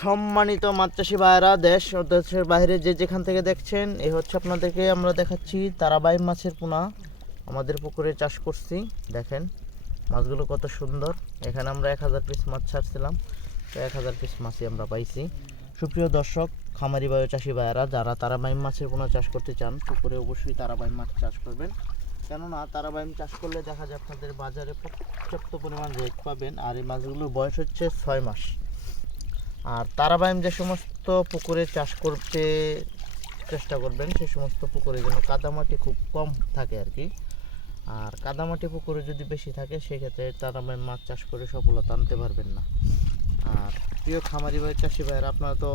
সম্মানিত মাছ চাষি ভাইয়েরা, দেশ ও দেশের বাইরে যে যেখান থেকে দেখছেন, এই হচ্ছে আপনাদেরকে আমরা দেখাচ্ছি তারাবাই মাছের পোনা আমাদের পুকুরে চাষ করছি। দেখেন মাছগুলো কত সুন্দর। এখানে আমরা 1000 পিস মাছ ছাড়ছিলাম, তো 1000 পিস মাছই আমরা পাইছি। সুপ্রিয় দর্শক, খামারি ভাই ও চাষি ভাইয়েরা, যারা তারাবাই মাছের পোনা চাষ করতে চান পুকুরে অবশ্যই তারাবাই মাছ চাষ করবেন। কেননা তারাবাই চাষ করলে দেখা যায় আপনাদের বাজারে পর্যাপ্ত পরিমাণ রেট পাবেন। আর এই মাছগুলোর বয়স হচ্ছে 6 মাস। আর তারাবাইম যে সমস্ত পুকুরে চাষ করতে চেষ্টা করবেন, সেই সমস্ত পুকুরে যেন কাদামাটি খুব কম থাকে আর কি। আর কাদামাটি পুকুরে যদি বেশি থাকে, সেক্ষেত্রে তারাবাইম মাছ চাষ করে সফলতা আনতে পারবেন না। আর প্রিয় খামারি ভাই চাষি ভাইয়েরা, আপনারা তো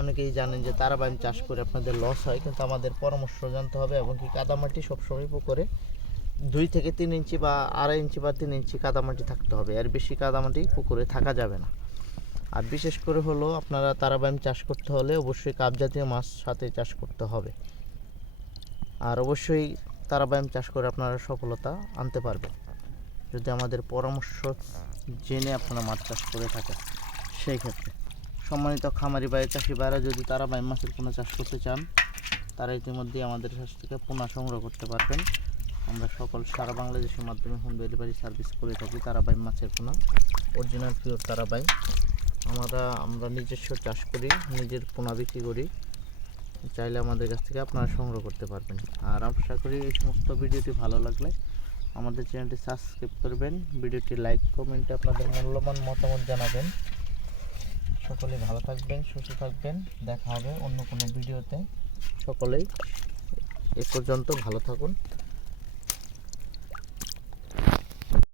অনেকেই জানেন যে তারাবাইম চাষ করে আপনাদের লস হয়, কিন্তু আমাদের পরামর্শ জানতে হবে। এবং কি কাদামাটি সবসময় পুকুরে 2 থেকে 3 ইঞ্চি বা 2.5 ইঞ্চি বা 3 ইঞ্চি কাদামাটি থাকতে হবে, এর বেশি কাদামাটি পুকুরে থাকা যাবে না। আর বিশেষ করে হলো আপনারা তারাবাইম চাষ করতে হলে অবশ্যই কাপ জাতীয় মাছ সাথে চাষ করতে হবে। আর অবশ্যই তারাবাইম চাষ করে আপনারা সফলতা আনতে পারবেন যদি আমাদের পরামর্শ জেনে আপনারা মাছ চাষ করে থাকেন। সেই ক্ষেত্রে সম্মানিত খামারি ভাই চাষি ভাইরা যদি তারাবাইম মাছের পোনা চাষ করতে চান, তারা ইতিমধ্যে আমাদের কাছ থেকে পোনা সংগ্রহ করতে পারবেন। আমরা সারা বাংলাদেশের মাধ্যমে হোম ডেলিভারি সার্ভিস করে থাকি। তারাবাইম মাছের পোনা অরিজিনাল পিওর তারাবাইম আমরা নিজস্ব চাষ করি, নিজের পোনা বিক্রি করি। চাইলে আমাদের কাছ থেকে আপনারা সংগ্রহ করতে পারবেন। আর আশা করি এই সমস্ত ভিডিওটি ভালো লাগলে আমাদের চ্যানেলটি সাবস্ক্রাইব করবেন, ভিডিওটি লাইক কমেন্টে আপনাদের মূল্যবান মতামত জানাবেন। সকলেই ভালো থাকবেন, সুস্থ থাকবেন। দেখা হবে অন্য কোনো ভিডিওতে। সকলেই এ পর্যন্ত ভালো থাকুন।